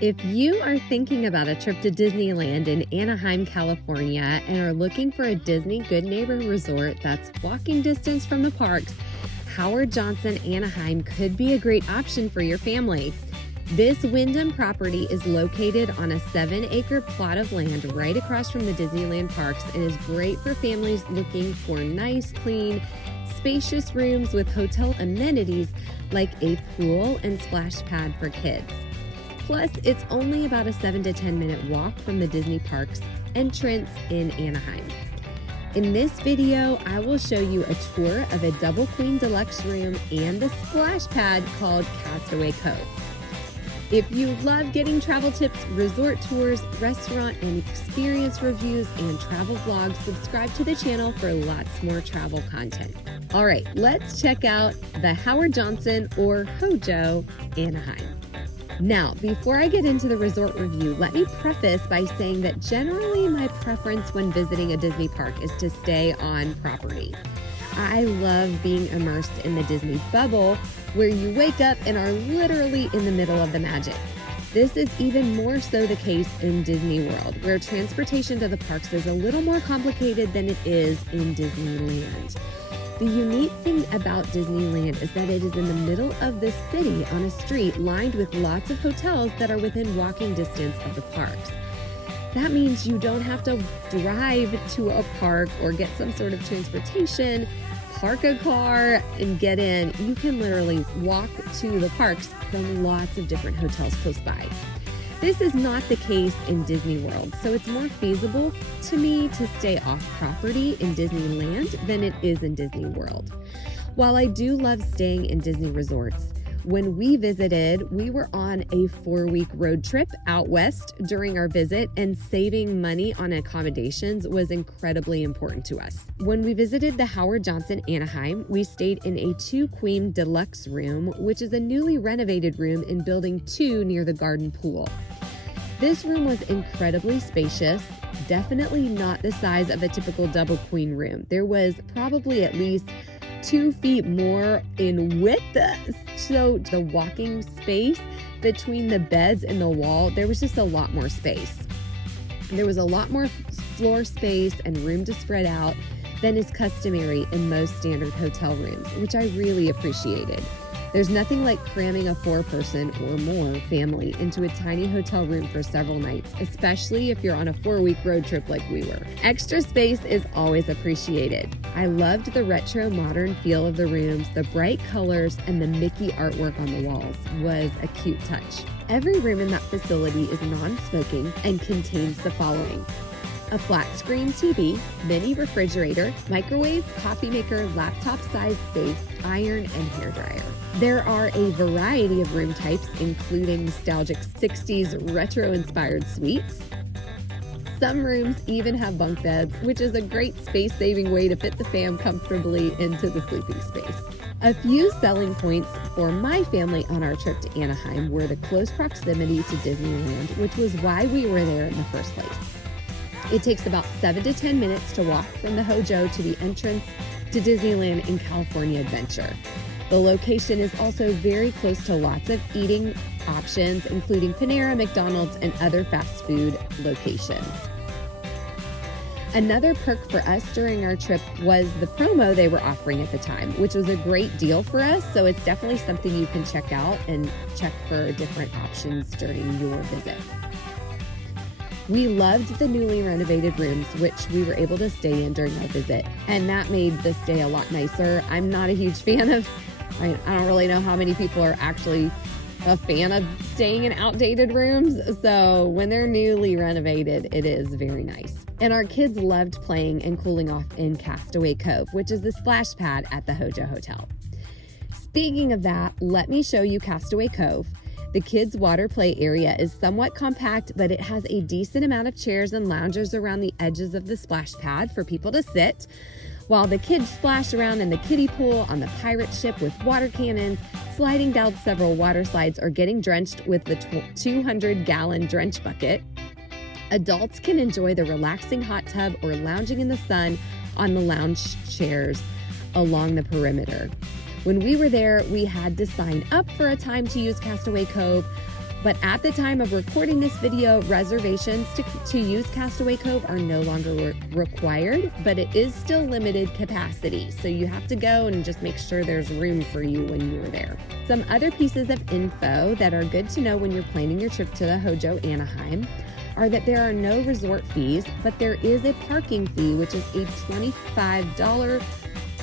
If you are thinking about a trip to Disneyland in Anaheim, California, and are looking for a Disney Good Neighbor resort that's walking distance from the parks, Howard Johnson Anaheim could be a great option for your family. This Wyndham property is located on a 7-acre plot of land right across from the Disneyland parks and is great for families looking for nice, clean, spacious rooms with hotel amenities like a pool and splash pad for kids. Plus, it's only about a 7 to 10 minute walk from the Disney Parks entrance in Anaheim. In this video, I will show you a tour of a double queen deluxe room and the splash pad called Castaway Cove. If you love getting travel tips, resort tours, restaurant and experience reviews, and travel vlogs, subscribe to the channel for lots more travel content. All right, let's check out the Howard Johnson or Hojo Anaheim. Now, before I get into the resort review, let me preface by saying that generally my preference when visiting a Disney park is to stay on property. I love being immersed in the Disney bubble where you wake up and are literally in the middle of the magic. This is even more so the case in Disney World, where transportation to the parks is a little more complicated than it is in Disneyland. The unique thing about Disneyland is that it is in the middle of the city on a street lined with lots of hotels that are within walking distance of the parks. That means you don't have to drive to a park or get some sort of transportation, park a car, and get in. You can literally walk to the parks from lots of different hotels close by. This is not the case in Disney World, so it's more feasible to me to stay off property in Disneyland than it is in Disney World. While I do love staying in Disney resorts, when we visited, we were on a 4-week road trip out west during our visit, and saving money on accommodations was incredibly important to us. When we visited the Howard Johnson Anaheim, we stayed in a 2-queen deluxe room, which is a newly renovated room in Building 2 near the garden pool. This room was incredibly spacious, definitely not the size of a typical double queen room. There was probably at least 2 feet more in width, so the walking space between the beds and the wall, there was just a lot more space. There was a lot more floor space and room to spread out than is customary in most standard hotel rooms, which I really appreciated. There's nothing like cramming a 4-person or more family into a tiny hotel room for several nights, especially if you're on a 4-week road trip like we were. Extra space is always appreciated. I loved the retro modern feel of the rooms, the bright colors, and the Mickey artwork on the walls was a cute touch. Every room in that facility is non-smoking and contains the following: a flat screen TV, mini refrigerator, microwave, coffee maker, laptop-sized safe, iron, and hairdryer. There are a variety of room types, including nostalgic 60s retro-inspired suites. Some rooms even have bunk beds, which is a great space-saving way to fit the fam comfortably into the sleeping space. A few selling points for my family on our trip to Anaheim were the close proximity to Disneyland, which was why we were there in the first place. It takes about 7 to 10 minutes to walk from the Hojo to the entrance to Disneyland and California Adventure. The location is also very close to lots of eating options, including Panera, McDonald's, and other fast food locations. Another perk for us during our trip was the promo they were offering at the time, which was a great deal for us, so it's definitely something you can check out and check for different options during your visit. We loved the newly renovated rooms, which we were able to stay in during our visit, and that made the stay a lot nicer. I'm not a huge fan of, I don't really know how many people are actually a fan of staying in outdated rooms, so when they're newly renovated, it is very nice. And our kids loved playing and cooling off in Castaway Cove, which is the splash pad at the Hojo Hotel. Speaking of that, let me show you Castaway Cove. The kids' water play area is somewhat compact, but it has a decent amount of chairs and loungers around the edges of the splash pad for people to sit, while the kids splash around in the kiddie pool on the pirate ship with water cannons, sliding down several water slides, or getting drenched with the 200-gallon drench bucket. Adults can enjoy the relaxing hot tub or lounging in the sun on the lounge chairs along the perimeter. When we were there, we had to sign up for a time to use Castaway Cove, But at the time of recording this video, reservations to use Castaway Cove are no longer required, but it is still limited capacity. So you have to go and just make sure there's room for you when you're there. Some other pieces of info that are good to know when you're planning your trip to the Hojo Anaheim are that there are no resort fees, but there is a parking fee, which is a $25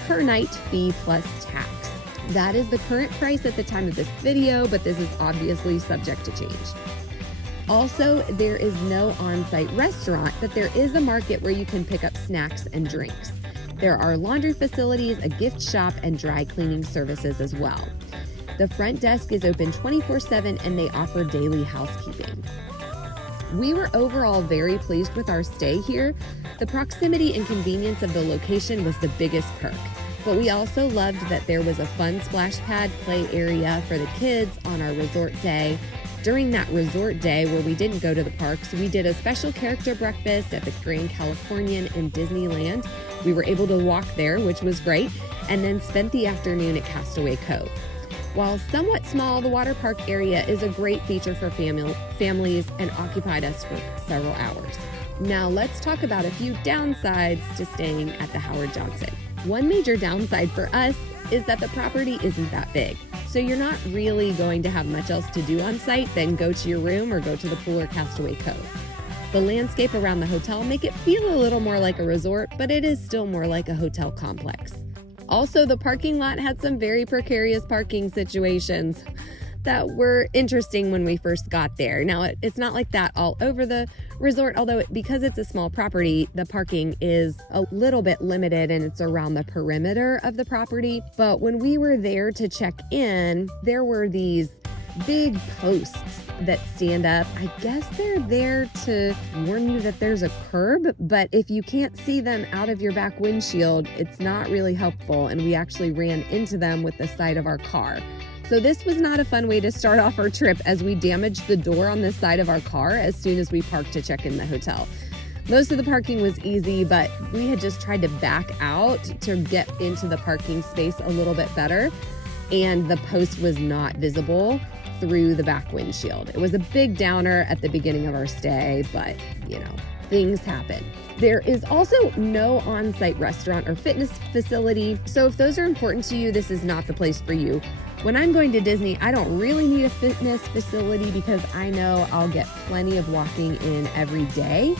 per night fee plus tax. That is the current price at the time of this video, but this is obviously subject to change. Also, there is no on-site restaurant, but there is a market where you can pick up snacks and drinks. There are laundry facilities, a gift shop, and dry cleaning services as well. The front desk is open 24/7 and they offer daily housekeeping. We were overall very pleased with our stay here. The proximity and convenience of the location was the biggest perk, but we also loved that there was a fun splash pad play area for the kids on our resort day. During that resort day where we didn't go to the parks, we did a special character breakfast at the Grand Californian in Disneyland. We were able to walk there, which was great, and then spent the afternoon at Castaway Cove. While somewhat small, the water park area is a great feature for families and occupied us for several hours. Now let's talk about a few downsides to staying at the Howard Johnson. One major downside for us is that the property isn't that big. So you're not really going to have much else to do on site than go to your room or go to the pool or Castaway Cove. The landscape around the hotel make it feel a little more like a resort, but it is still more like a hotel complex. Also, the parking lot had some very precarious parking situations that were interesting when we first got there. Now, it's not like that all over the resort, although because it's a small property, the parking is a little bit limited and it's around the perimeter of the property. But when we were there to check in, there were these big posts that stand up. I guess they're there to warn you that there's a curb, but if you can't see them out of your back windshield, it's not really helpful. And we actually ran into them with the side of our car. So this was not a fun way to start off our trip, as we damaged the door on the side of our car as soon as we parked to check in the hotel. Most of the parking was easy, but we had just tried to back out to get into the parking space a little bit better, and the post was not visible through the back windshield. It was a big downer at the beginning of our stay, but things happen. There is also no on-site restaurant or fitness facility, so if those are important to you, this is not the place for you. When I'm going to Disney, I don't really need a fitness facility because I know I'll get plenty of walking in every day.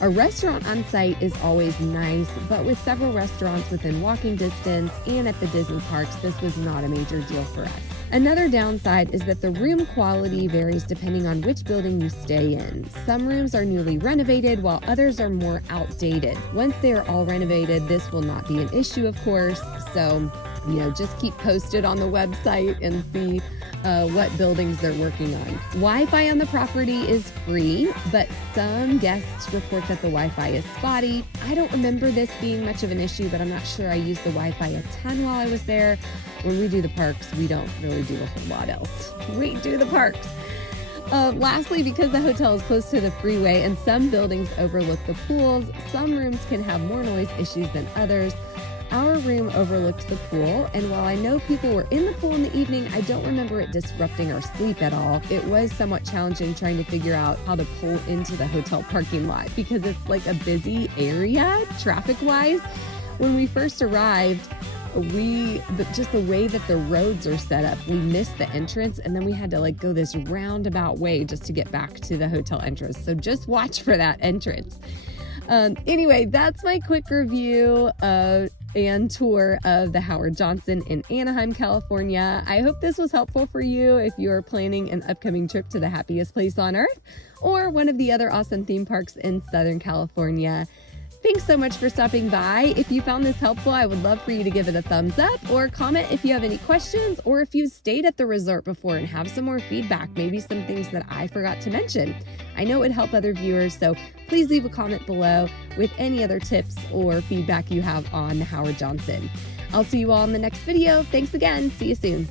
A restaurant on site is always nice, but with several restaurants within walking distance and at the Disney parks, this was not a major deal for us. Another downside is that the room quality varies depending on which building you stay in. Some rooms are newly renovated while others are more outdated. Once they are all renovated, this will not be an issue, of course, so just keep posted on the website and see what buildings they're working on. Wi-Fi on the property is free, but some guests report that the Wi-Fi is spotty. I don't remember this being much of an issue, but I'm not sure I used the Wi-Fi a ton while I was there. When we do the parks, we don't really do a whole lot else. We do the parks. Lastly, because the hotel is close to the freeway and some buildings overlook the pools, some rooms can have more noise issues than others. Our room overlooked the pool, and while I know people were in the pool in the evening, I don't remember it disrupting our sleep at all. It was somewhat challenging trying to figure out how to pull into the hotel parking lot because it's like a busy area traffic-wise. When we first arrived, just the way that the roads are set up, we missed the entrance, and then we had to go this roundabout way just to get back to the hotel entrance. So just watch for that entrance. Anyway, that's my quick review and tour of the Howard Johnson in Anaheim, California. I hope this was helpful for you if you're planning an upcoming trip to the happiest place on earth or one of the other awesome theme parks in Southern California. Thanks so much for stopping by. If you found this helpful, I would love for you to give it a thumbs up or comment if you have any questions, or if you stayed at the resort before and have some more feedback, maybe some things that I forgot to mention. I know it would help other viewers, so please leave a comment below with any other tips or feedback you have on the Howard Johnson. I'll see you all in the next video. Thanks again. See you soon.